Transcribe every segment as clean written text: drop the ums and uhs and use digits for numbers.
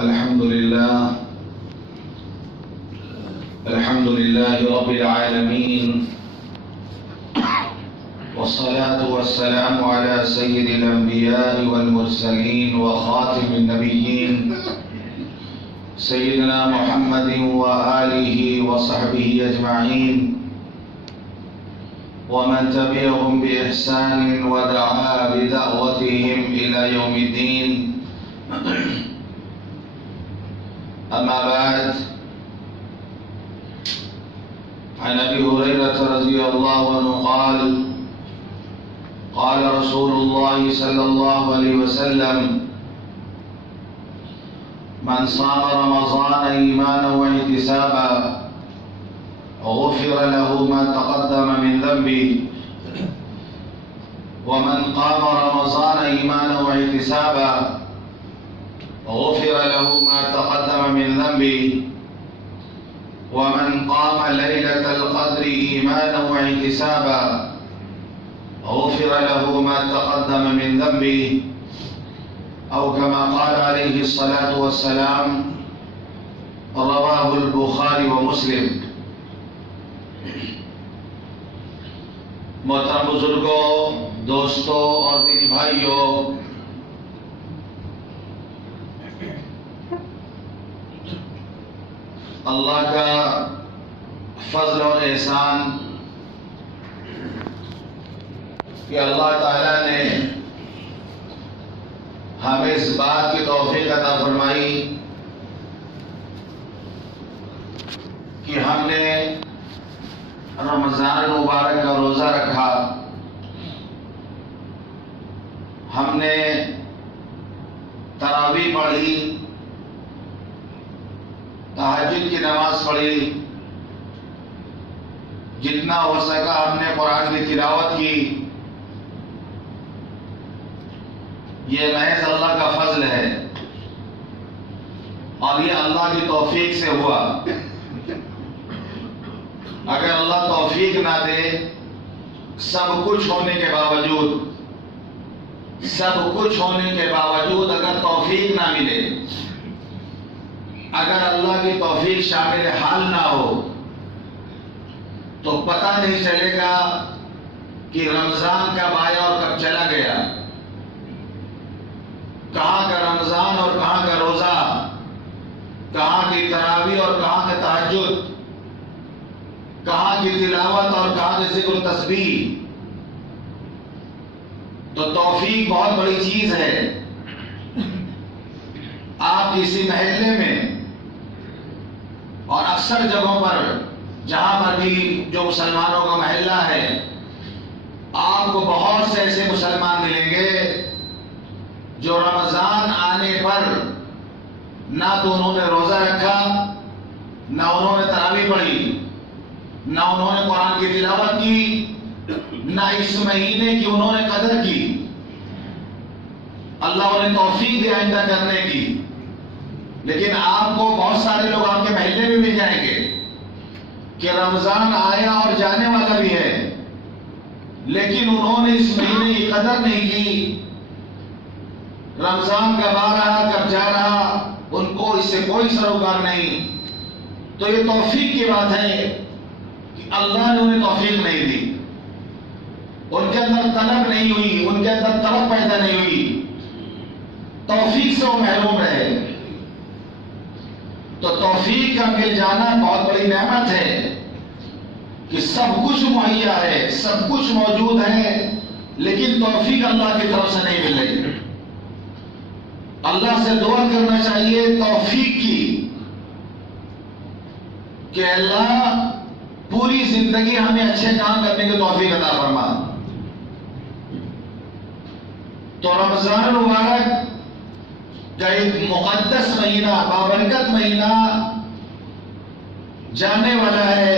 الحمد لله رب العالمين، والصلاة والسلام على سيد الأنبياء والمرسلين وخاتم النبيين سيدنا محمد وآله وصحبه أجمعين، ومن تبعهم بإحسان ودعا بدعوتهم إلى يوم الدين. أما بعد، عن أبي هريرة رضي الله عنه قال: قال رسول الله صلى الله عليه وسلم: من صام رمضان إيمانا واحتسابا غفر له ما تقدم من ذنبه، ومن قام رمضان إيمانا واحتسابا غفر له ما تقدم من ذنبه، ومن قام ليلة القدر إيمانا واحتسابا غفر له ما تقدم من ذنبه، أو كما قال عليه الصلاة والسلام. رواه البخاری و مسلم. محترم بزرگوں، دوستوں اور دینی بھائیوں، اللہ کا فضل اور احسان کہ اللہ تعالیٰ نے ہمیں اس بات کی توفیق عطا فرمائی کہ ہم نے رمضان المبارک کا روزہ رکھا، ہم نے تراویح پڑھی، تہجد کی نماز پڑھی، جتنا ہو سکا ہم نے قرآن کی تلاوت کی. یہ محض اللہ کا فضل ہے اور یہ اللہ کی توفیق سے ہوا. اگر اللہ توفیق نہ دے، سب کچھ ہونے کے باوجود اگر توفیق نہ ملے، اگر اللہ کی توفیق شامل حال نہ ہو، تو پتہ نہیں چلے گا کہ رمضان کب آیا اور کب چلا گیا، کہاں کا رمضان اور کہاں کا روزہ، کہاں کی تراویح اور کہاں کا تہجد، کہاں کی تلاوت اور کہاں کے ذکر و تسبیح. تو توفیق بہت بڑی چیز ہے. آپ کسی محلے میں اور اکثر جگہوں پر جہاں پر بھی جو مسلمانوں کا محلہ ہے، آپ کو بہت سے ایسے مسلمان ملیں گے جو رمضان آنے پر نہ تو انہوں نے روزہ رکھا، نہ انہوں نے تراویح پڑھی، نہ انہوں نے قرآن کی تلاوت کی، نہ اس مہینے کی انہوں نے قدر کی. اللہ انہیں توفیق دے آئندہ کرنے کی. لیکن آپ کو بہت سارے لوگ آپ کے محلے میں مل جائیں گے کہ رمضان آیا اور جانے والا بھی ہے، لیکن انہوں نے اس مہینے کی قدر نہیں کی. رمضان کب آ رہا کب جا رہا ان کو اس سے کوئی سروکار نہیں. تو یہ توفیق کی بات ہے کہ اللہ نے انہیں توفیق نہیں دی، ان کے اندر طلب نہیں ہوئی، ان کے اندر طلب پیدا نہیں ہوئی، توفیق سے وہ محروم رہے. تو توفیق کا مل جانا بہت بڑی نعمت ہے کہ سب کچھ مہیا ہے، سب کچھ موجود ہے، لیکن توفیق اللہ کی طرف سے نہیں مل رہی. اللہ سے دعا کرنا چاہیے توفیق کی کہ اللہ پوری زندگی ہمیں اچھے کام کرنے کی توفیق عطا فرما. تو رمضان المبارک کا ایک مقدس مہینہ، بابرکت مہینہ جانے والا ہے.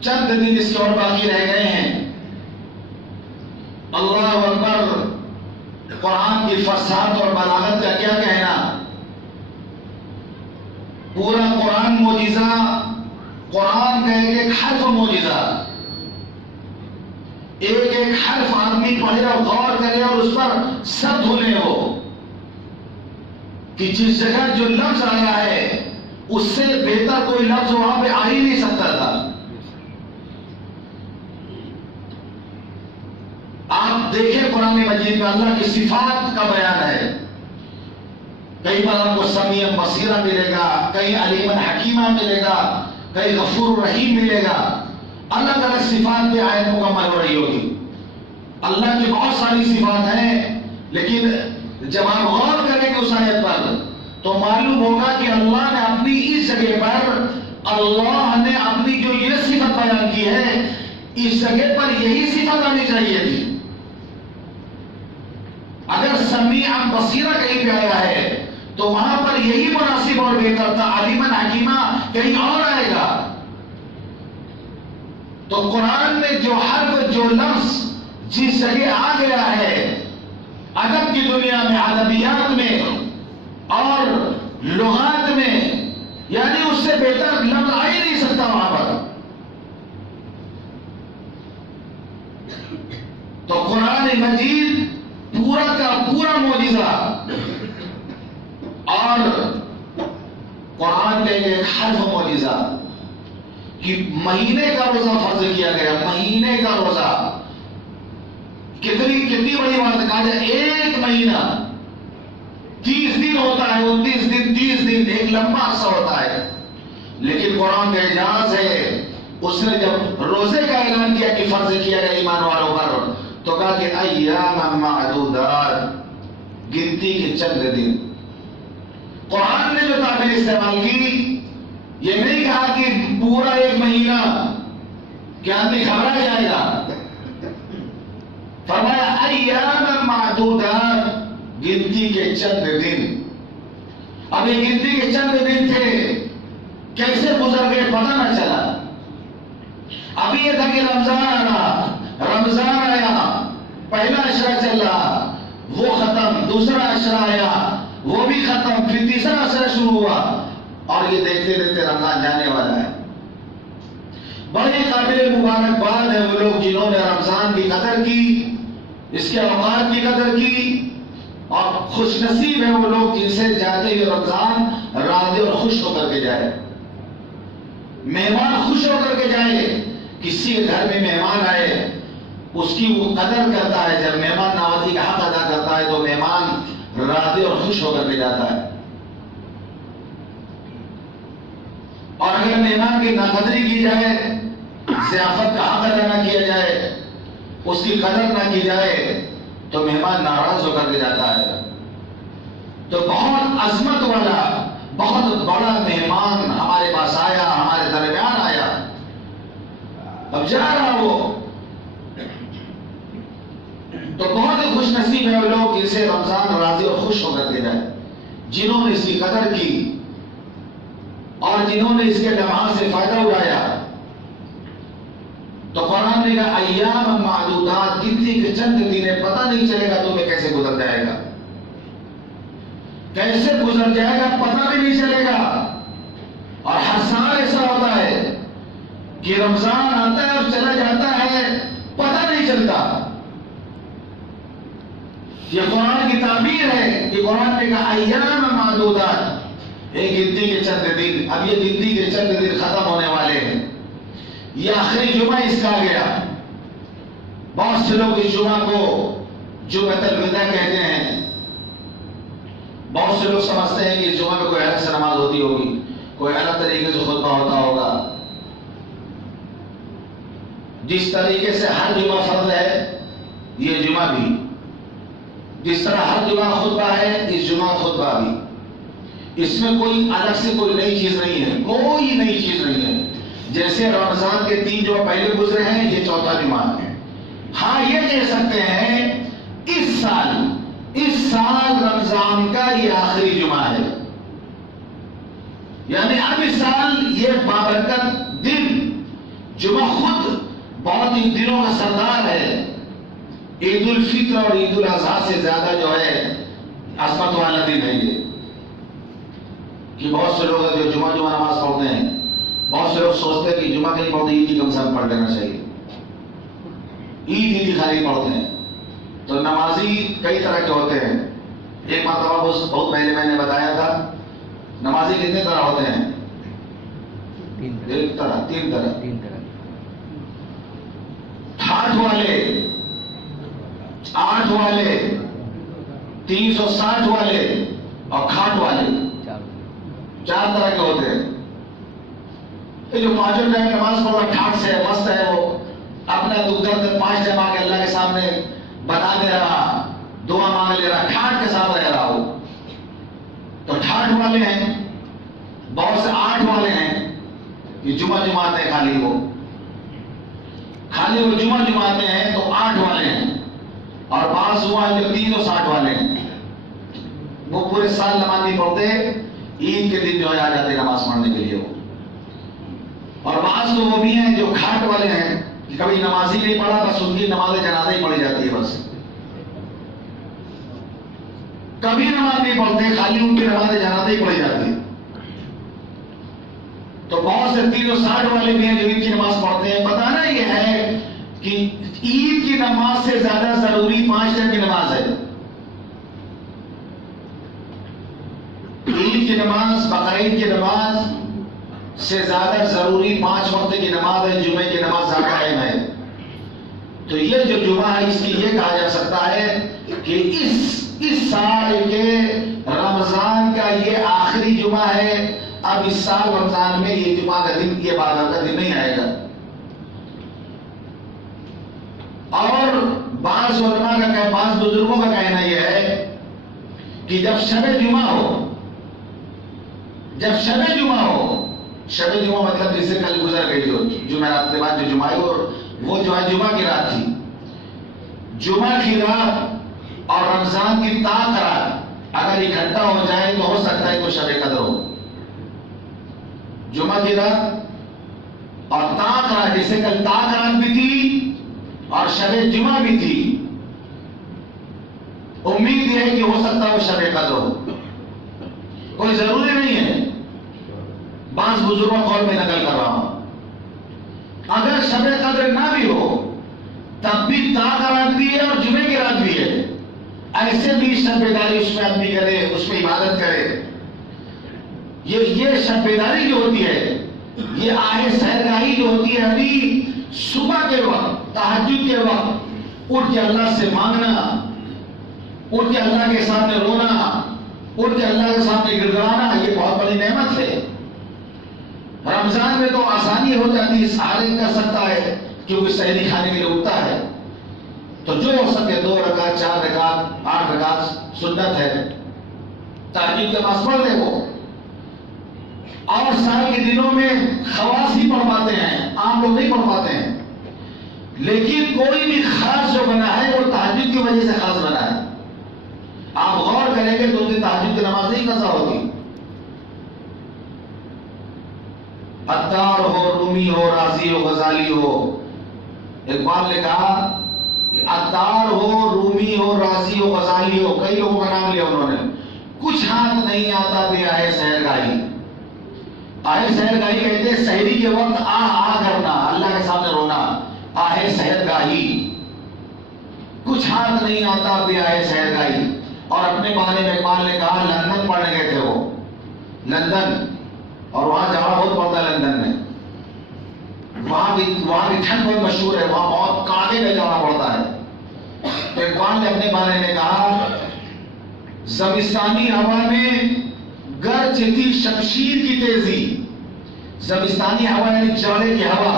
چند دن اس کے اور باقی رہ گئے ہیں. اللہ اکبر. قرآن کی فصاحت اور بلاغت کا کیا کہنا. پورا قرآن معجزہ، قرآن کا ایک ایک حرف معجزہ. ایک ایک حرف آدمی پڑھے اور غور کرے اور اس پر سر دھلے ہو کہ جس جگہ جو لفظ آیا ہے اس سے بہتر کوئی لفظ وہاں پہ آ ہی نہیں سکتا تھا. آپ دیکھیں قرآن مجید میں اللہ کی صفات کا بیان ہے. کہیں پر آپ کو سمیع بصیرہ ملے گا، کہیں علیم حکیمہ ملے گا، کہیں غفور رحیم ملے گا. الگ الگ صفات پہ آیت مکمل ہو رہی ہوگی. اللہ کی بہت ساری صفات ہیں، لیکن جب آپ غور کریں گے اس آیت پر تو معلوم ہوگا کہ اللہ نے اپنی اس جگہ پر، اللہ نے اپنی جو یہ صفت بیان کی ہے، اس جگہ پر یہی صفت آنی چاہیے تھی. اگر سمیع بصیرہ کہیں پہ آیا ہے تو وہاں پر یہی مناسب اور بہتر تھا. علیم حکیمہ کہیں اور آئے گا. تو قرآن میں جو حرف، جو لفظ جس جگہ آ گیا ہے ادب کی دنیا میں، ادبیات میں اور لغات میں، یعنی اس سے بہتر لفظ آ ہی نہیں سکتا وہاں پر. تو قرآن مجید پورا کا پورا معجزہ، اور قرآن کے ایک حرف معجزہ کہ مہینے کا روزہ فرض کیا گیا. مہینے کا روزہ کتنی بڑی بات. کہا جائے ایک مہینہ 30 دن ہوتا ہے، 29 دن 30 دن ایک لمبا عرصہ ہوتا ہے. لیکن قرآن کا اعجاز ہے، اس نے جب روزے کا اعلان کیا کہ فرض کیا گیا ایمان والوں پر، تو کہا کہ ایام معدودات، گنتی کے چند دن. قرآن نے جو تعبیر استعمال کی، یہ نہیں کہا کہ پورا ایک مہینہ کہ آدمی گھبرا جائے گا. فرمایا ایام معدودات، گنتی کے چند دن. اب یہ گنتی کے چند دن تھے، کیسے گزر گئے پتہ نہ چلا. ابھی یہ تھا کہ رمضان آیا، پہلا عشرہ چل رہا، وہ ختم. دوسرا عشرہ آیا، وہ بھی ختم. پھر تیسرا عشرہ شروع ہوا، اور یہ دیکھتے دیکھتے رمضان جانے والا ہے. بڑے قابل مبارکباد ہے وہ لوگ جنہوں نے رمضان کی قدر کی، اس کے اوقات کی قدر کی، اور خوش نصیب ہے وہ لوگ جن سے جاتے ہوئے رمضان راضی اور خوش ہو کر کے جائے. مہمان خوش ہو کر کے جائے. کسی کے گھر میں مہمان آئے، اس کی وہ قدر کرتا ہے. جب مہمان نوازی کا حق ادا کرتا ہے تو مہمان راضی اور خوش ہو کر کے جاتا ہے. اور اگر مہمان کی ناقدری کی جائے، ضیافت کا حق ادا نہ کیا جائے، اس کی قدر نہ کی جائے، تو مہمان ناراض ہو کر کے جاتا ہے. تو بہت عظمت والا، بہت بڑا مہمان ہمارے پاس آیا، ہمارے درمیان آیا. اب جا رہا وہ، تو بہت خوش نصیب ہے وہ لوگ جن سے رمضان راضی اور خوش ہو کر کے جائے، جنہوں نے اس کی قدر کی اور جنہوں نے اس کے لمحات سے فائدہ اٹھایا. تو قرآن نے کہا ایام معدودات، گنتی کے چند دن، پتہ نہیں چلے گا تمہیں کیسے گزر جائے گا. کیسے گزر جائے گا پتہ بھی نہیں چلے گا. اور ہر سال ایسا ہوتا ہے کہ رمضان آتا ہے اور چلا جاتا ہے، پتہ نہیں چلتا. یہ قرآن کی تعبیر ہے کہ قرآن نے کہا ایام معدودات، ایک گنتی کے چند دن. اب یہ گنتی کے چند دن ختم ہونے والے ہیں. یہ آخری جمعہ اس کا آ گیا. بہت سے لوگ اس جمعہ کو جمعۃ الوداع کہتے ہیں. بہت سے لوگ سمجھتے ہیں کہ اس جمعہ میں کوئی الگ سے نماز ہوتی ہوگی، کوئی الگ طریقے سے خطبہ ہوتا ہوگا. جس طریقے سے ہر جمعہ فرض ہے، یہ جمعہ بھی. جس طرح ہر جمعہ خطبہ ہے، اس جمعہ خطبہ بھی. اس میں کوئی الگ سے کوئی نئی چیز نہیں ہے، کوئی نئی چیز نہیں ہے. جیسے رمضان کے 3 جمعہ پہلے گزرے ہیں، یہ چوتھا جمعہ ہے. ہاں یہ کہہ سکتے ہیں اس سال رمضان کا یہ آخری جمعہ ہے. یعنی اب اس سال یہ بابرکت دن جمعہ خود بہت ہی دنوں کا سردار ہے. عید الفطر اور عید الاضحیٰ سے زیادہ جو ہے عظمت والا دن ہے یہ. کہ بہت سے لوگ جو جمعہ نماز پڑھتے ہیں، بہت سے لوگ سوچتے ہیں کہ جمعہ کے نہیں پڑھتے، عید کی کم سے کم پڑھ لینا چاہیے. عید خالی پڑھتے ہیں. تو نمازی کئی طرح کے ہوتے ہیں. ایک مرتبہ بہت پہلے میں نے بتایا نمازی کتنے طرح ہوتے ہیں؟ تین تین طرح. ٹھاٹھ والے، 8 والے، 360 والے اور کھاٹ والے، 4 طرح کے ہوتے ہیں. یہ جو پانچوں ٹائم نماز پڑھ رہا ٹھاٹ سے مست ہے، وہ اپنا دکھ درد 5 ٹائم آ کے اللہ کے سامنے بتا دے رہا، دعا مانگ لے رہا، ٹھاٹ کے ساتھ رہ رہا ہو. تو ٹھاٹ والے ہیں، بہت سے 8 والے ہیں. یہ جمعہ ہیں، خالی وہ جمعہ ہیں تو 8 والے ہیں. اور بعض ہوا جو 360 والے ہیں، وہ پورے سال نماز نہیں پڑھتے، عید کے دن جو ہے آ جاتے نماز پڑھنے کے لیے وہ. اور بعض تو وہ بھی ہیں جو کھاٹ والے ہیں کہ کبھی نماز ہی نہیں پڑھا، بس ان کی نماز جنازہ ہی پڑھی جاتی ہے، بس کبھی نماز نہیں پڑھتے، خالی ان کی نماز جنازہ ہی پڑھی جاتی ہے. تو بہت سے 360 والے بھی ہیں جو عید کی نماز پڑھتے ہیں. بتانا یہ ہے کہ عید کی نماز سے زیادہ ضروری 5 ٹائم کی نماز ہے. عید کی نماز، بقرعید کی نماز سے زیادہ ضروری 5 وقت کی نماز ہے. جمعے کی نماز زیادہ اہم ہے. تو یہ جو جمعہ ہے، اس کی یہ کہا جا سکتا ہے کہ اس سال کے رمضان کا یہ آخری جمعہ ہے. اب اس سال رمضان میں یہ جمعہ کا دن، یہ بادل کا دن نہیں آئے گا. اور بعض علماء کا، بعض بزرگوں کا کہنا یہ ہے کہ جب شب جمعہ ہو، شب جمعہ مطلب جسے کل گزر گئی، جو جمعرات کے بعد جو جمعہ ہے، وہ جو ہے جمعہ کی رات تھی. جمعہ کی رات اور رمضان کی طاق رات اگر اکٹھا ہو جائے تو ہو سکتا ہے کوئی شب قدر ہو. جمعہ کی رات اور طاق رات، جسے کل طاق رات بھی تھی اور شب جمعہ بھی تھی، امید یہ ہے کہ ہو سکتا ہے وہ شب قدر ہو. کوئی ضروری نہیں ہے، بعض بزرگوں قول میں نقل کر رہا ہوں. اگر شب قدر نہ بھی ہو تب بھی طاق رات بھی ہے اور جمعے کی رات بھی ہے. ایسے بھی شب بیداری اس میں آدمی کرے، اس میں عبادت کرے. یہ شب بیداری جو ہوتی ہے، یہ آہ سحرگاہی جو ہوتی ہے، ابھی صبح کے وقت، تہجد کے وقت اٹھ کے اللہ سے مانگنا، اٹھ کے اللہ کے سامنے رونا، اٹھ کے اللہ کے سامنے گڑ گڑانا، یہ بہت بڑی نعمت ہے. رمضان میں تو آسانی ہو جاتی ہے، سارے کر سکتا ہے کیونکہ سحری کھانے کے لیے اٹھتا ہے. تو جو ہو سکے 2 رکعت، 4 رکعت، 8 رکعت سنت ہے، تہجد کی نماز پڑھ لے وہ. اور سال کے دنوں میں خواص ہی پڑھ پاتے ہیں، عام لوگ نہیں پڑھ پاتے ہیں. لیکن کوئی بھی خاص جو بنا ہے وہ تہجد کی وجہ سے خاص بنا ہے. آپ غور کریں گے تو ان کی تہجد کی نماز نہیں قضا ہوتی. عطار ہو، رومی ہو، رازی ہو، غزالی ہو. اقبال نے کہا کہ عطار ہو، رومی ہو، رازی ہو، غزالی ہو، کئی لوگوں کا نام لیا انہوں نے. کچھ ہاتھ نہیں آتا بھی آئے سحرگاہی. آئے سحرگاہی کہتے ہیں سحری کے وقت آہ کرنا، اللہ کے سامنے رونا، آہ سحرگاہی. کچھ ہاتھ نہیں آتا بھی آئے سحرگاہی. اور اپنے بارے میں اقبال نے کہا لندن پڑھنے گئے تھے وہ، لندن، اور وہاں جہاں بہت پڑتا ہے لندن میں، وہاں کی ٹھنڈ بہت مشہور ہے، وہاں بہت کاڑے میں جانا پڑتا ہے. تو اقبال نے اپنے بارے میں کہا زمستانی ہوا میں گرج تھی شمشیر کی تیزی. زمستانی ہوا یعنی جاڑے کی ہوا،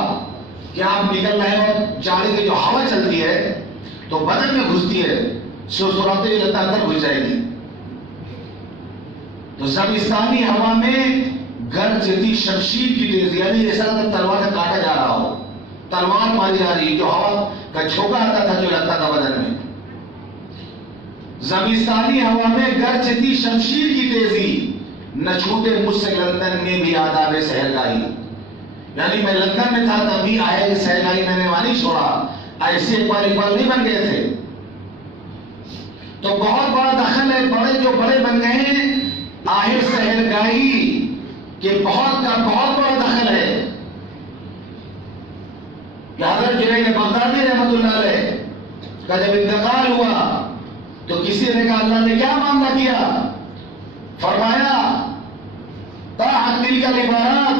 کہ آپ نکل رہے ہو، جاڑے کی جو ہوا چلتی ہے تو بدن میں گھستی ہے، سرسراتے ہوئے لگتا اندر گھس جائے گی. تو زمستانی ہوا میں گرج تھی شمشیر کی تیزی، یعنی ایسا لگتا تلوار سے کاٹا جا رہا ہو، تلوار ماری جا رہی، جو ہوا کا جھونکا آتا تھا جو لگتا تھا بدن میں. زمستانی ہوا میں گرج تھی شمشیر کی تیزی، نہ چھوٹے مجھ سے لندن میں بھی آداب سحرگاہی. یعنی میں لندن میں تھا تب بھی آئے سحرگاہی میں نے وہاں نہیں چھوڑا. ایسے اقبال نہیں بن گئے تھے. تو بہت بڑا دخل ہے، بڑے جو بڑے بن گئے ہیں آہ سحرگاہی کہ بہت بڑا دخل ہے. کہ حضرت جنید بغدادی رحمۃ اللہ علیہ کا جب انتقال ہوا تو کسی نے کہا اللہ نے کیا معاملہ کیا؟ فرمایا العبارات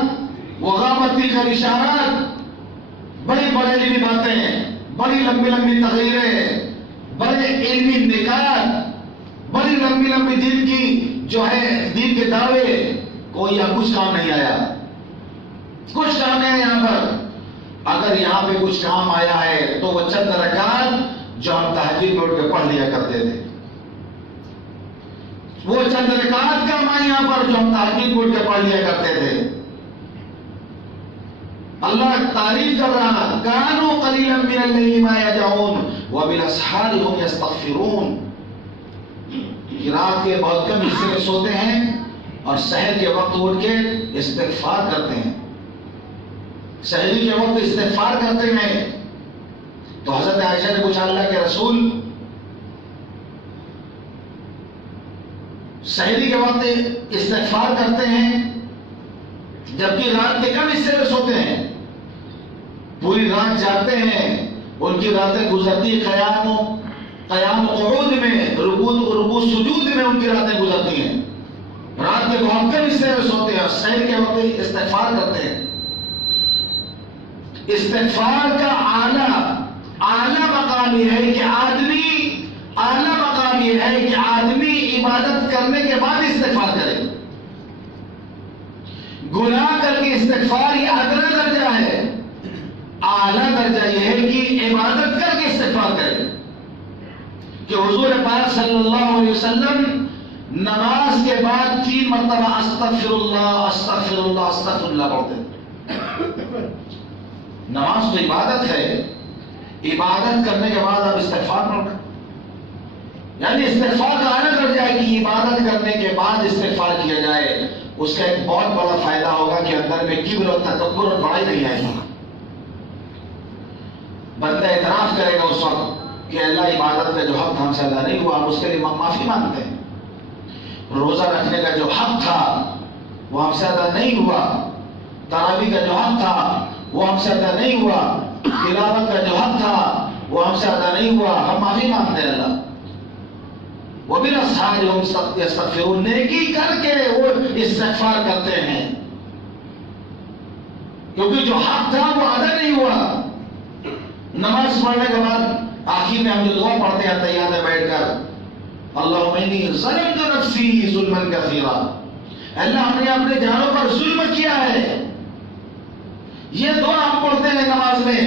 وغابت تلك الاشارات، بڑی بڑی علمی باتیں، بڑی لمبی لمبی تقریریں، بڑے علمی نکات، بڑی لمبی لمبی دین کی جو ہے دین کے دعوے، کوئی یہاں کچھ کام نہیں آیا، کچھ کام نہیں ہے یہاں پر۔ اگر یہاں پہ کچھ کام آیا ہے تو وہ چند رکعات جو ہم تہجد میں اٹھ کے پڑھ لیا کرتے تھے، وہ چند رکعات کام آئے یہاں پر جو ہم تہجد میں اٹھ کے پڑھ لیا کرتے تھے۔ اللہ تعریف کر رہا، کانوا قلیلا من اللیل ما یہجعون وبالاسحار هم یستغفرون، کہ رات کے بہت کم حصے میں سوتے ہیں اور سحر کے وقت اٹھ کے استغفار کرتے ہیں، سحری کے وقت استغفار کرتے ہیں۔ تو حضرت عائشہ نے پوچھا اللہ کے رسول، سحری کے وقت استغفار کرتے ہیں جبکہ رات کے کم حصے میں سوتے ہیں، پوری رات جاگتے ہیں، ان کی راتیں گزرتی قیام قعود میں، رکوع سجود میں ان کی راتیں گزرتی ہیں، رات کے بہت کم حصے میں سوتے ہیں اور سحر کے وقت استغفار کرتے ہیں۔ استغفار کا اعلیٰ مقام یہ ہے کہ آدمی عبادت کرنے کے بعد استغفار کرے، گناہ کر کے استغفار یہ ادنا درجہ ہے، اعلیٰ درجہ یہ ہے کہ عبادت کر کے استغفار کرے۔ کہ حضور پاک صلی اللہ علیہ وسلم نماز کے بعد 3 مرتبہ استغفر اللہ استغفر اللہ استغفر اللہ پڑھتے۔ نماز تو عبادت ہے، عبادت کرنے کے بعد آپ استغفار پڑھیں، یعنی استغفار کا اعلیٰ درجہ ہے کہ عبادت کرنے کے بعد استغفار کیا جائے۔ اس کا ایک بہت بڑا فائدہ ہوگا کہ اندر میں کبر اور تکبر اور بڑائی نہیں آئے گی، بندہ اعتراف کرے گا اس وقت کہ اللہ عبادت کا جو حق ہم سے ادا نہیں ہوا، ہم اس کے لیے معافی مانگتے ہیں، روزہ رکھنے کا جو حق تھا وہ ہم سے ادا نہیں ہوا، تراویح کا جو حق تھا وہ ہم سے ادا نہیں ہوا، تلاوت کا جو حق تھا وہ ہم سے ادا نہیں ہوا، ہم معافی مانگتے ہیں اللہ۔ وبالاسحار هم یستغفرون، نیکی کر کے وہ استغفار کرتے ہیں، کیونکہ جو حق تھا وہ ادا نہیں ہوا۔ نماز پڑھنے کے بعد آخر میں ہم جو دعا پڑھتے ہیں تحیات میں بیٹھ کر، اللہم انی ظلمت نفسی ظلما کثیرا، اللہ ہم نے اپنے جانوں پر ظلم کیا ہے۔ یہ دعا ہم پڑھتے ہیں نماز میں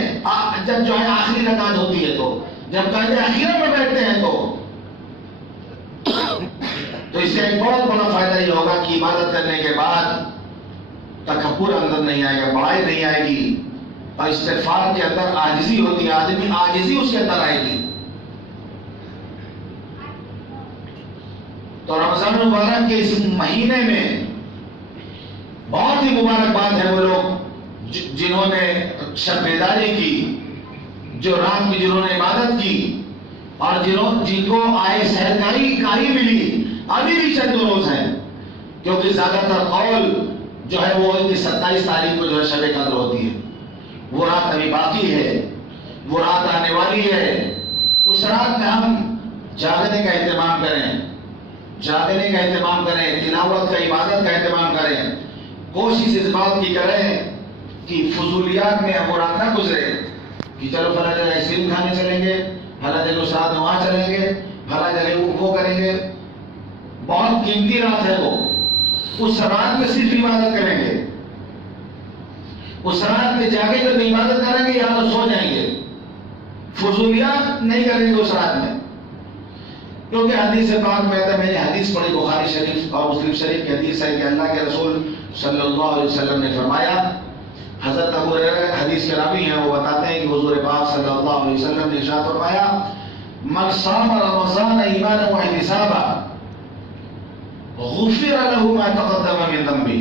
جب جو ہے آخری رکعت ہوتی ہے، تو جب قاعدہ اخیرہ میں بیٹھتے ہیں تو اس کا ایک بہت بڑا فائدہ یہ ہوگا کہ عبادت کرنے کے بعد تکبر اندر نہیں آئے گا، بڑائی نہیں آئے گی، اور استغفار کے اندر عاجزی ہوتی ہے، آدمی عاجزی اس کے اندر آئے گی۔ تو رمضان مبارک کے اس مہینے میں بہت ہی مبارکباد ہے وہ لوگ جنہوں نے شب بیداری کی، جو رات میں جنہوں نے عبادت کی، اور جن کو آئے سحرگاہی ملی۔ ابھی بھی چند روز ہیں، کیونکہ زیادہ تر قول جو ہے وہ 27 تاریخ کو جو ہے شب قدر ہوتی ہے، وہ رات ابھی باقی ہے، وہ رات آنے والی ہے۔ اس رات میں ہم جاگنے کا اہتمام کریں، تلاوت کا، عبادت کا اہتمام کریں، کوشش اس بات کی کریں کہ فضولیات میں وہ رات نہ گزرے کہ چلو فلاں جگہ آئس کریم کھانے چلیں گے، فلاں جگہ اس رات میں وہاں چلیں گے، فلاں جگہ وہ کریں گے۔ بہت قیمتی رات ہے وہ، اس رات میں صرف عبادت کریں گے، اس رات میں جاگے کر کے عبادت کریں گے یا تو سو جائیں گے، فضولیات نہیں کریں گے اس رات میں۔ کیونکہ حدیث پاک میں ہے، میں نے حدیث پڑھی بخاری شریف اور مسلم شریف کی حدیث ہے کہ اللہ کے رسول صلی اللہ علیہ وسلم نے فرمایا، حضرت ابو ہریرہ حدیث کے راوی ہیں، وہ بتاتے ہیں کہ حضور پاک صلی اللہ علیہ وسلم نے ارشاد فرمایا، من صام رمضان ایمانا واحتسابا غفر له ما تقدم من ذنبه،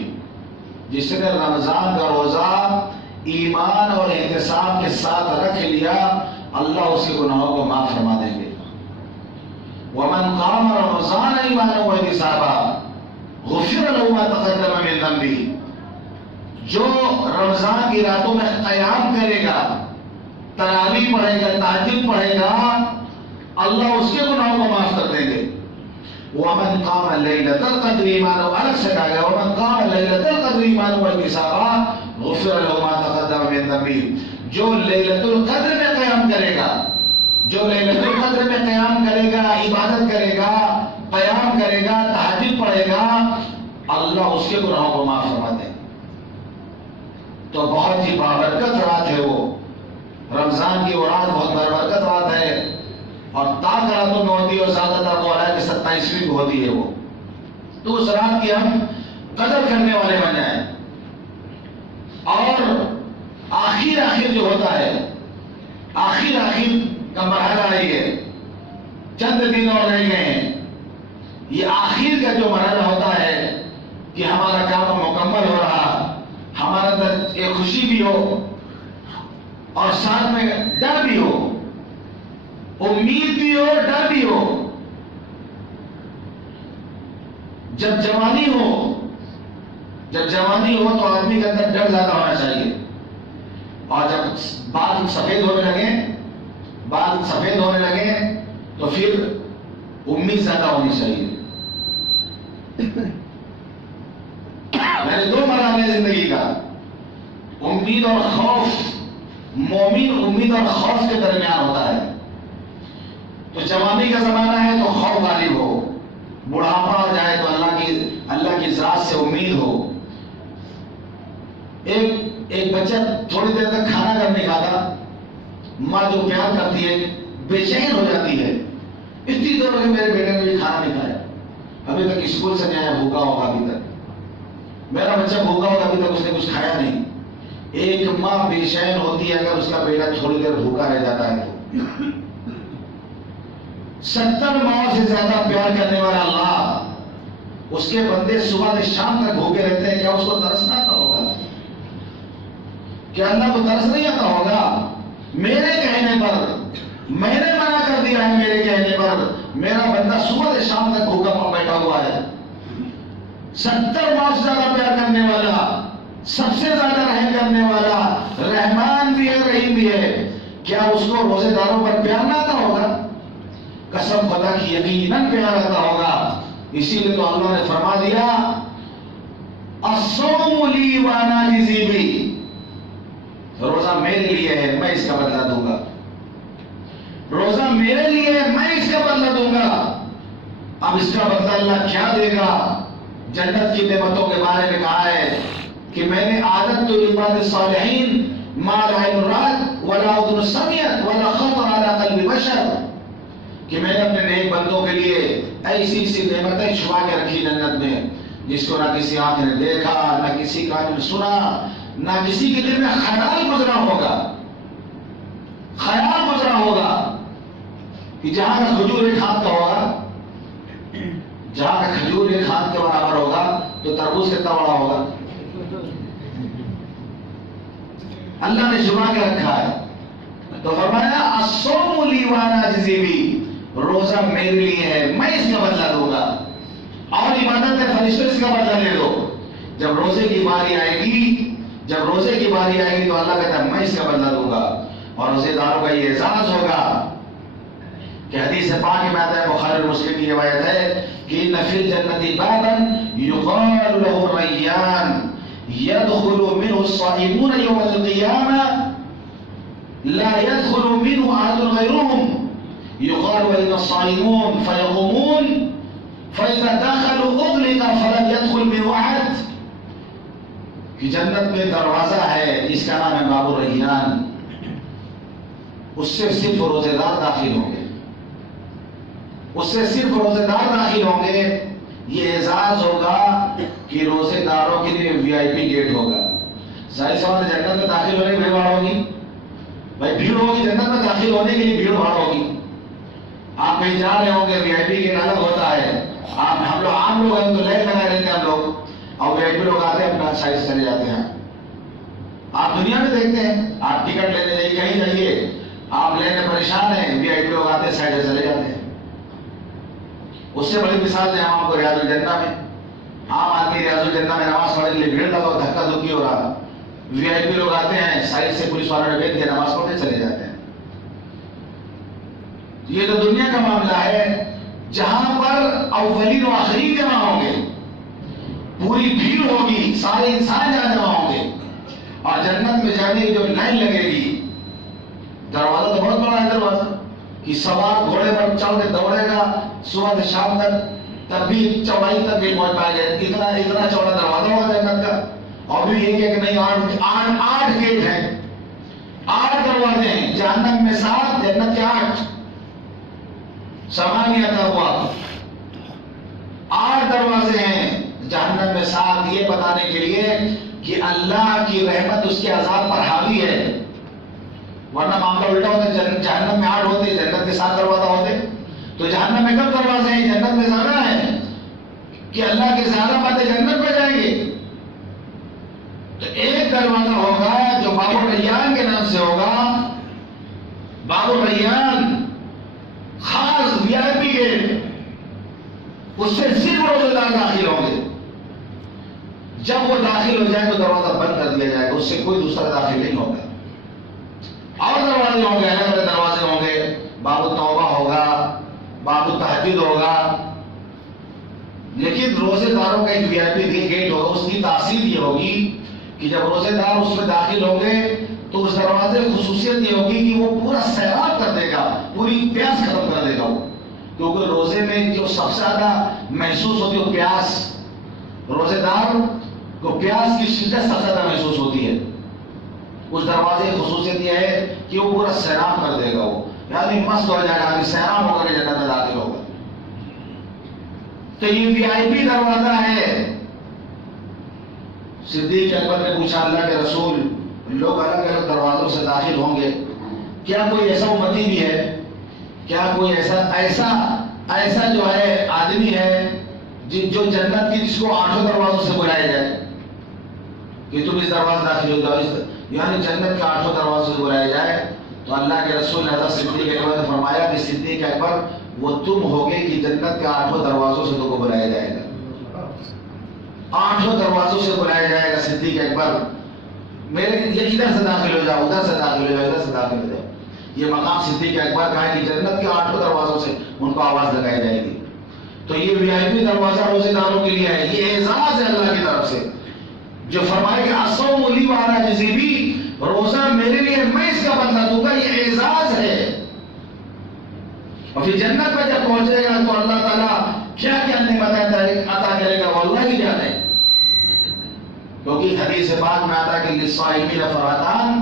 جس نے رمضان کا روزہ ایمان اور احتساب کے ساتھ رکھ لیا، اللہ اس کے گناہوں کو معاف فرما دیں گے۔ ومن قام رمضان ایمانا واحتسابا غفر له ما تقدم من ذنبه، جو رمضان کی راتوں میں قیام کرے گا، تراویح پڑھے گا، تہجد پڑھے گا، اللہ اس کے گناہوں کو معاف کر دیں گے۔ ومن قام ليلة القدر ایمانا، الگ سے کہا گیا ومن قام ليلة القدر ایمانا واحتسابا غفر له ما تقدم من ذنبه، جو لیلۃ القدر میں قیام کرے گا، جو لیلۃ القدر میں قیام کرے گا، عبادت کرے گا، قیام کرے گا، تہجد پڑھے گا، اللہ اس کے گناہوں کو معاف فرما دے۔ تو بہت ہی بابرکت رات ہے وہ، رمضان کی وہ رات بہت بابرکت رات ہے، اور تاک راتوں میں ہوتی ہے، اور زیادہ تر تو ہے کہ 27ویں کو ہوتی ہے وہ۔ تو اس رات کی ہم قدر کرنے والے بن جائیں، اور آخر جو ہوتا ہے، آخر کا مرحلہ ہے، یہ چند دن اور رہ گئے ہیں، یہ آخر کا جو مرحلہ ہوتا ہے کہ ہمارا کام مکمل ہو رہا، ہمارا اندر ایک خوشی بھی ہو اور ساتھ میں ڈر بھی ہو، امید بھی ہو، ڈر بھی ہو۔ جب جوانی ہو تو آدمی کے اندر ڈر زیادہ ہونا چاہیے، اور جب بال سفید ہونے لگے تو پھر امید زیادہ ہونی چاہیے۔ میں نے 2 مرحلے زندگی کا، امید اور خوف۔ مومن امید اور خوف کے درمیان ہوتا ہے۔ تو جوانی کا زمانہ ہے تو خوف غالب ہو، بڑھاپا آ جائے تو اللہ کی ذات سے امید ہو۔ ایک بچہ تھوڑی دیر تک کھانا اگر نہیں کھاتا، ماں جو پیار کرتی ہے بے چین ہو جاتی ہے، اتنی دیر کہ میرے بیٹے نے بھی کھانا نہیں کھایا، ابھی تک اسکول سے نہیں آیا، بھوکا ہوگا ابھی تک، میرا بچہ بھوکا ہوگا ابھی تک اس نے کچھ کھایا نہیں۔ ایک ماں بے چین ہوتی ہے اگر اس کا بیٹا تھوڑی دیر بھوکا رہ جاتا ہے تو۔ 70 ماؤں سے زیادہ پیار کرنے والا اللہ، اس کے بندے صبح سے شام تک بھوکے رہتے ہیں، کیا اس کو ترس نہ آتا ہوگا؟ کیا اللہ کو ترس نہیں آتا ہوگا؟ میرے کہنے پر، میں نے منع کر دیا ہے، میرے کہنے پر میرا بندہ صبح سے شام تک بھوکا بیٹھا ہوا ہے۔ 70 ماؤں سے زیادہ پیار کرنے والا، سب سے زیادہ رحم کرنے والا، رحمان بھی ہے، رحیم بھی ہے، کیا اس کو روزے داروں پر پیار نہ آتا ہوگا؟ قسم خدا کی یقیناً پیار آتا ہوگا۔ اسی لیے تو اللہ نے فرما دیا الصوم لی وانا اجزی بہ، روزہ میرے لیے ہے، میں اس کا بدلہ دوں گا۔ روزہ میرے لیے ہے، میں اس کا بدلہ دوں گا۔ اب اس کا بدلہ اللہ کیا دے گا؟ جنت کی نعمتوں کے بارے میں کہا ہے کہ میں نے عادت تو عباد الصالحین ما لا عین رأت ولا اذن سمعت ولا خطر علی قلب بشر، کہ میں نے اپنے نیک بندوں کے لیے ایسی نعمتیں چھپا کے رکھی جنت میں، جس کو نہ کسی آنکھ نے دیکھا، نہ کسی کان نے سنا، نہ کسی کے دل میں خیال گزرا ہوگا کہ جہاں کا کھجور ایک ہاتھ کا ہوگا، جہاں کا کھجور ایک ہاتھ کے برابر ہوگا تو تربوز کتنا بڑا ہوگا؟ اللہ نے چھپا کے رکھا ہے۔ تو فرمایا الصوم لی وانا اجزی بہ، روزہ میرے لیے ہے، میں اس کا بدلہ دوں گا۔ اور عبادت ہے، فرشتوں اس کا بدلہ لے لو۔ جب روزے کی باری آئے گی تو اللہ کہتا ہے میں اس کا بدلہ دوں گا، اور روزے داروں کا یہ اعزاز ہوگا کہ حدیث پاک میں آتا ہے، بخاری اور مسلم کی روایت ہے کہ ان فی الجنۃ بابا یقال له الریان يدخل منه الصائمون يوم القيامة لا يدخل منه أحد غيرهم يقال وإن الصائمون فيقومون فإذا دخلوا أغلق فلم يدخل منه أحد، کہ جنت میں دروازہ ہے جس کا نام ہے باب الریان، اس سے صرف روزے دار داخل ہوں گے، یہ اعزاز ہوگا کہ روزے داروں کے لیے وی آئی پی گیٹ ہوگا۔ ظاہر سوال ہے جنت میں داخل ہونے کی بھیڑ بھاڑ ہوگی، بھائی بھیڑ ہوگی، جنت میں داخل ہونے کے لیے بھیڑ بھاڑ ہوگی۔ آپ کہیں جا رہے ہوں گے، وی آئی پی گیٹ الگ ہوتا ہے، ہم لوگ عام لوگ ہیں تو لائن لگائے رہتے ہیں ہم لوگ، اور وی آئی پی لوگ آتے ہیں اپنا سائز چلے جاتے ہیں۔ آپ دنیا میں دیکھتے ہیں، آپ ٹکٹ لینے جائیے، کہیں جائیے، آپ لینے پریشان ہیں، وی آئی پی لوگ آتے ہیں سائڈ سے چلے جاتے ہیں۔ اس سے بڑی مثال ہے ہم کو ریاض الجنہ میں، عام آدمی ریاض الجنہ میں نماز پڑھنے کے لیے بھیڑ لگا، دھکا دھکی ہو رہا، وی آئی پی لوگ آتے ہیں سائڈ سے، پولیس والوں نے بیٹھ کے نماز پڑھتے چلے جاتے ہیں۔ یہ تو دنیا کا معاملہ ہے۔ جہاں پر اولین و آخرین جمع ہوں گے، پوری بھیڑ ہوگی، سارے انسان جہاں جمع ہوں گے، اور جنت میں جانے کی جو لائن لگے گی، دروازہ تو بہت بڑا ہے دروازہ کہ سوار گھوڑے پر چڑھ کے دوڑے گا صبح سے شام تک، تب بھی چوڑائی تک نہیں پہنچ پائے گا، اتنا چوڑا دروازہ ہوگا جنت کا. اور بھی ایک ایک نہیں، آٹھ گیٹ ہیں، 8 دروازے ہیں، جہنم میں 7، جنت کے 8، سمانیہ ہوا 8 دروازے ہیں، جہنم میں 7، یہ بتانے کے لیے کہ اللہ کی رحمت اس کے عذاب پر حاوی ہے. ورنہ معاملہ الٹا ہوتا، جہنم میں 8 ہوتے، جنت کے 7 دروازہ ہوتے. تو جہنم میں کم دروازے ہیں؟ جنت میں زیادہ ہیں کہ اللہ کے زیادہ باتیں جنت میں جائیں گے. تو ایک دروازہ ہوگا جو باب الریان کے نام سے ہوگا، باب الریان خاص وی آئی پی گیٹ، اس سے صرف روزے دار داخل ہوں گے. جب وہ داخل ہو جائے تو دروازہ بند کر دیا جائے گا، اس سے کوئی دوسرا داخل نہیں ہوگا. اور دروازے ہوں گے، الگ الگ دروازے ہوں گے، باب التوبہ ہوگا، باب التہجد ہوگا. لیکن روزے داروں کا ایک وی آئی پی گیٹ ہوگا. اس کی تاثیر یہ ہوگی کہ جب روزے دار اس میں داخل ہوں گے تو اس دروازے کی خصوصیت یہ ہوگی کہ وہ پورا سیراب کر دے گا، پوری پیاس ختم کر دے گا وہ. کیونکہ روزے میں جو سب سے زیادہ محسوس ہوتی ہے پیاس، روزے دار کو پیاس کی شدت سب سے زیادہ محسوس ہوتی ہے. اس دروازے کی خصوصیت یہ ہے کہ وہ پورا سیراب کر دے گا، وہ یعنی مست ہو جائے گا، سیراب ہو کر کے جنت میں داخل ہوگا. تو یہ وی آئی پی دروازہ ہے. صدیق اکبر نے پوچھا اللہ کے رسول، لوگ الگ الگ دروازوں سے داخل ہوں گے، کیا کوئی ایسا امتی بھی ہے، کیا کوئی ایسا جو ہے آدمی ہے جو جنت کی جس کو 8 دروازوں سے بلایا جائے کہ تم اس دروازے داخل ہو جاؤ، یعنی جنت کے 8 دروازوں سے بلایا جائے. تو اللہ کے رسول حضرت صدیق اکبر نے فرمایا کہ صدیق اکبر وہ تم ہوگے کہ جنت کے 8 دروازوں سے تم کو بلایا جائے گا. 8 دروازوں سے بلایا جائے گا صدیق اکبر، میرے یہ ادھر سے داخل ہو جاؤ، ادھر سے داخل ہو جاؤ، ادھر سے داخل ہو جاؤ. یہ مقام صدیق اکبر کا ہے کہ جنت کے 8 دروازوں سے ان کو آواز لگائی جائے گی. تو یہ وی آئی پی دروازہ روزے داروں کے لیے ہے. یہ اعزاز ہے اللہ کی طرف سے جو فرمائے کہ الصوم لی وانا اجزی بھی، روزہ میرے لیے، میں اس کا بدلہ دوں گا. یہ اعزاز ہے. اور پھر جنت میں جب پہنچے گا تو اللہ تعالیٰ کیا کیا نعمتیں عطا کرے گا وہ اللہ ہی جانے. کیونکہ حدیث پاک میں آتا ہے کہ للصائمین فرحتان،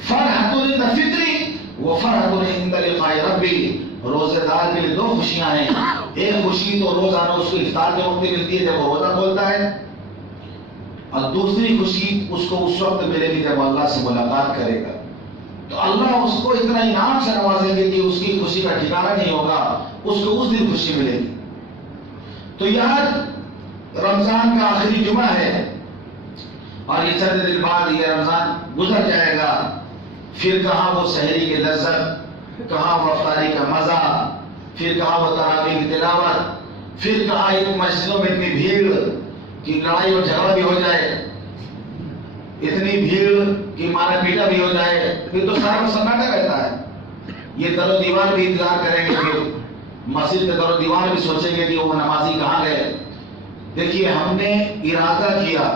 فرحۃ عند الفطر وفرحۃ عند لقاء ربی. روزے دار کے لیے 2 خوشیاں ہیں. ایک خوشی تو روزانہ اس کو افطار کے وقت ملتی ہے جب وہ روزہ کھولتا ہے، اور دوسری خوشی اس کو اس وقت ملے گی جب اللہ سے ملاقات کرے گا. تو اللہ اس کو اتنا انعام سے نوازیں گے کہ اس کی خوشی کا ٹھکانہ نہیں ہوگا، اس کو اس دن خوشی ملے گی. تو یاد رمضان کا آخری جمعہ ہے اور یہ چند دن بعد یہ رمضان گزر جائے گا. پھر کہاں وہ سحری کی لذت، کہاں وہ افطاری کا مزہ، پھر کہاں وہ تراویح کی تلاوت، پھر کہاں ایک مسجدوں میں اتنی بھیڑ کہ لڑائی اور جھگڑا بھی ہو جائے، اتنی بھیڑ کہ مارا پیٹا بھی ہو جائے. پھر تو سارا سناٹا رہتا ہے. یہ در و دیوار بھی انتظار کریں گے، پھر مسجد کے در و دیوار بھی سوچیں گے کہ وہ نمازی کہاں گئے. دیکھیے ہم نے ارادہ کیا،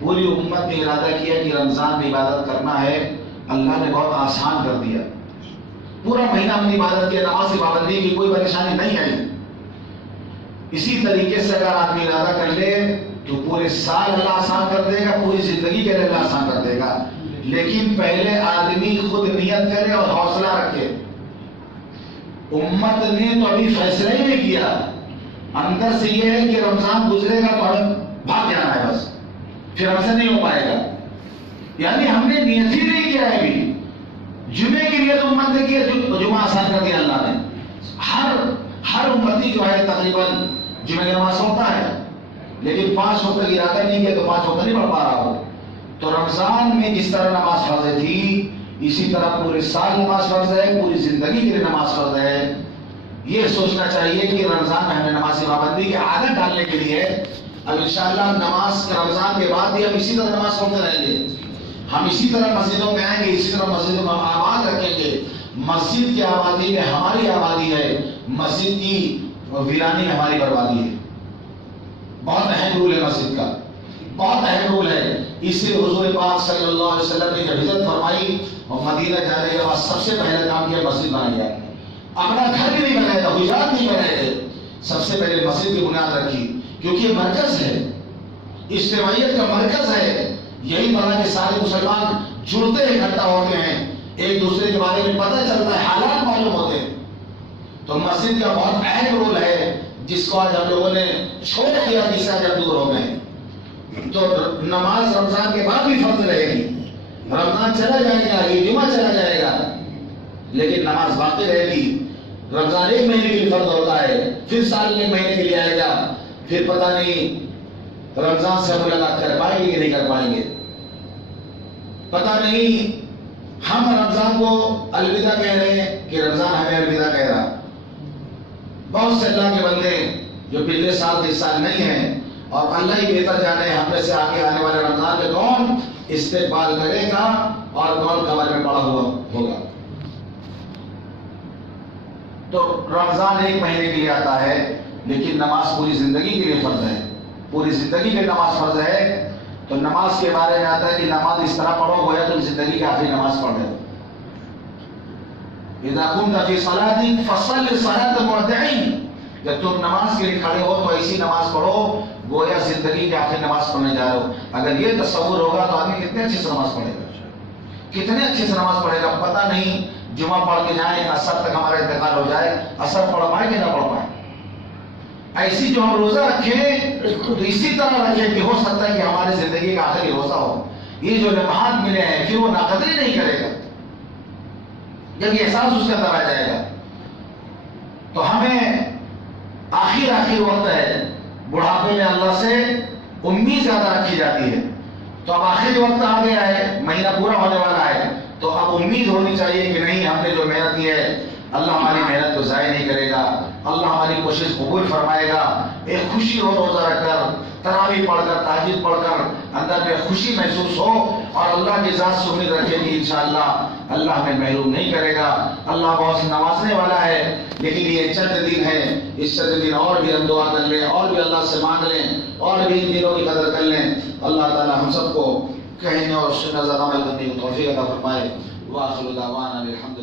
پوری امت نے ارادہ کیا کہ رمضان میں عبادت کرنا ہے. اللہ نے بہت آسان کر دیا. پورا مہینہ ہم نے عبادت کیا، نماز کی پابندی کی کوئی پریشانی نہیں آئی. اسی طریقے سے اگر آدمی ارادہ کر لے تو پورے سال اللہ آسان کر دے گا، پوری زندگی کے لیے اللہ آسان کر دے گا. لیکن پہلے آدمی خود نیت کرے اور حوصلہ رکھے. امت نے تو ابھی فیصلہ ہی نہیں کیا، اندر سے یہ ہے کہ رمضان گزرے گا تو ہمیں بھاگ جانا ہے بس، پھر ہم سے نہیں ہو پائے گا. یعنی ہم نے نیت ہی نہیں کیا ہے. ابھی جمعے کے لیے تو امت نے کیا، جمعہ آسان کر دیا اللہ نے. ہر امتی جو ہے تقریباً جمعے کی نماز ہوتا ہے، لیکن 5 وقت کی ارادہ نہیں کیا تو 5 وقت نہیں پڑھ پا رہا ہو. تو رمضان میں جس طرح نماز فرض تھی، اسی طرح پورے سال نماز فرض ہے، پوری زندگی کے لیے نماز فرض ہے. یہ سوچنا چاہیے کہ رمضان میں ہمیں نماز کی پابندی کی عادت ڈالنے کے لیے اب انشاءاللہ نماز رمضان کے بعد بھی ہم اسی طرح نماز پڑھتے رہیں گے. ہم اسی طرح مسجدوں میں آئیں گے، اسی طرح مسجدوں میں آباد رکھیں گے. مسجد کی آبادی میں ہماری آبادی ہے، مسجد کی اور ویرانی میں ہماری بربادی ہے۔ بہت اہم رول ہے مسجد کا، بہت اہم رول ہے۔ اس لیے حضور پاک صلی اللہ علیہ وسلم نے جب ہجرت فرمائی اور مدینہ جانے کے بعد سب سے پہلا کام کیا مسجد بنائی جائے۔ اپنا گھر بھی نہیں بنایا تھا، حجرات نہیں بنائے تھے، سب سے پہلے مسجد کی بنیاد رکھی، کیونکہ یہ مرکز ہے، اجتماعیت کا مرکز ہے۔ یہی بنا کہ سارے مسلمان جڑتے ہیں، اکٹھا ہوتے ہیں، ایک دوسرے کے بارے میں پتہ چلتا ہے، حالات معلوم ہوتے ہیں۔ تو مسجد کا بہت اہم رول ہے، جس کو آج ہم لوگوں نے چھوڑ دیا، جس سے آج ہم دور ہو گئے۔ تو نماز رمضان کے بعد بھی فرض رہے گی، رمضان چلا جائے گا، یہ جمعہ چلا جائے گا، لیکن نماز باقی رہے گی۔ رمضان ایک مہینے کے لیے فرض ہوتا ہے، پھر سال میں ایک مہینے کے لیے آئے گا، پھر پتہ نہیں رمضان سے ملاقات کر پائیں گے کہ نہیں کر پائیں گے، پتہ نہیں ہم رمضان کو الوداع کہہ رہے ہیں کہ رمضان ہمیں الوداع کہہ رہا۔ بہت سے اللہ کے بندے جو پچھلے سال کے اس سال نہیں ہیں، اور اللہ ہی بہتر جانے ہم میں سے آگے آنے والے رمضان میں کون استقبال کرے گا اور کون قبر میں پڑا ہوا ہوگا۔ تو رمضان ایک مہینے کے لیے آتا ہے، لیکن نماز پوری زندگی کے لیے فرض ہے، پوری زندگی کے نماز فرض ہے۔ تو نماز کے بارے میں آتا ہے کہ نماز اس طرح پڑھو گویا تم زندگی کی آخری نماز پڑھ رہے ہو۔ اذا كنت في صلاة فصل صلاة مودعين، جب تم نماز کے لیے کھڑے ہو تو ایسی نماز پڑھو گویا زندگی کی آخری نماز پڑھنے جا رہے ہو۔ اگر یہ تصور ہوگا تو آدمی کتنے اچھے سے نماز پڑھے گا، کتنے اچھے سے نماز پڑھے گا۔ پتہ نہیں جمعہ پڑھ کے جائیں، اثر تک ہمارا انتقال ہو جائے، اثر پڑھ پائیں کہ نہ پڑھ پائیں۔ ایسی جو ہم روزہ رکھیں تو اسی طرح رکھیں کہ ہو سکتا ہے کہ ہماری زندگی کا آخری روزہ ہو۔ یہ جو لمحات ملے ہیں پھر وہ ناقدری نہیں کرے گا، جب یہ احساس اس کے اندر آ جائے گا۔ تو ہمیں آخر وقت ہے، بڑھاپے میں اللہ سے امید زیادہ رکھی جاتی ہے۔ تو اب آخری وقت آ گیا ہے، مہینہ پورا ہونے والا ہے، تو اب امید ہونی چاہیے کہ نہیں، ہم نے جو محنت کی ہے اللہ ہماری محنت کو ضائع نہیں کرے گا، اللہ ہماری کوشش قبول فرمائے گا۔ ایک خوشی ہو روزہ رکھ کر، تراویح پڑھ کر، تہجد پڑھ کر اندر میں خوشی محسوس ہو، اور اللہ کی ذات سے امید رکھے کہ انشاءاللہ اللہ ہمیں محروم نہیں کرے گا۔ اللہ بہت سے نوازنے والا ہے، لیکن یہ چند دن ہے، اس چند دن اور بھی ہم دعا کر لیں، اور بھی اللہ سے مانگ لیں، اور بھی ان دنوں کی قدر کر لیں۔ اللہ تعالی ہم سب کو کہنے اور سننے زیادہ عمل کرنے کی توفیق عطا فرمائے۔ وآخر دعوانا الحمد